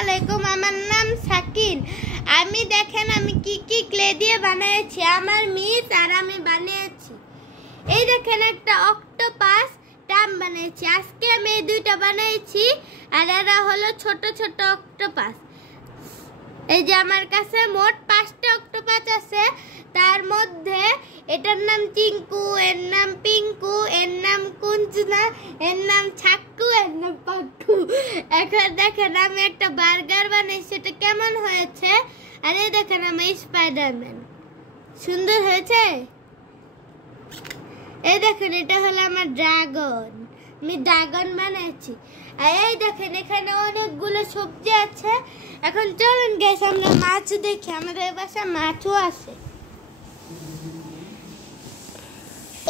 আলাইকুম, আমার নাম সাকিন। আমি দেখেন আমি কি কি ক্লে দিয়ে বানিয়েছি। আমার মিস আর আমি বানিয়েছি। এই দেখেন একটা অক্টোপাস টাম বানিয়েছি। আজকে আমি এই দুইটা বানিয়েছি আর এরা হলো ছোট ছোট অক্টোপাস। এই যে আমার কাছে মোট 5টা অক্টোপাস আছে। তার মধ্যে এটার নাম চিঙ্কু, এর নাম পিঙ্কু, এর নাম কুঞ্জনা, এর নাম ছাক্কু, এর নাম পাক্কু। এখন দেখেন আমি একটা বার্গার বানাইছি, এটা কেমন হয়েছে। আর এই দেখেন আমি স্পাইডারম্যান, সুন্দর হয়েছে। এই দেখেন এটা হলো আমার ড্রাগন, আমি ড্রাগন বানাইছি। আর এই দেখেন এখানে অনেকগুলো সবজি আছে। এখন চলুন গাইস আমরা মাছ দেখি, আমাদের বাসায় মাছও আছে।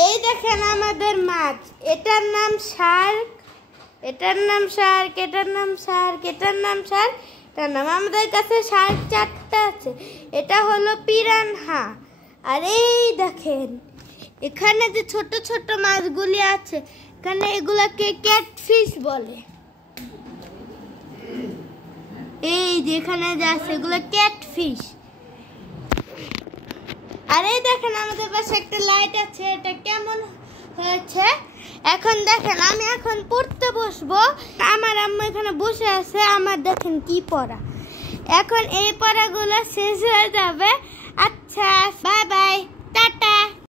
এই দেখেন আমাদের মাছ, এটার নাম শার্ক, এটার নাম শার্ক, এটার নাম শার্ক, এটার নাম শার্ক, এটার নাম। আমাদের কাছে শার্ক 4টা আছে। এটা হলো পিরানহা। আর এই দেখেন এখানে যে ছোট ছোট মাছগুলি আছে, এখানে এগুলাকে ক্যাটফিশ বলে। এই যেখানে যা আছে এগুলো ক্যাটফিশ। আর এই দেখেন আমাদের পাশে একটা লাইট আছে, এটা কেমন হয়েছে। এখন দেখেন আমি এখন পড়তে বসবো। আমার আম্মু এখানে বসে আছে, আমার দেখেন কি পড়া। এখন এই পড়াগুলো শেষ হয়ে যাবে। আচ্ছা বাই বাই।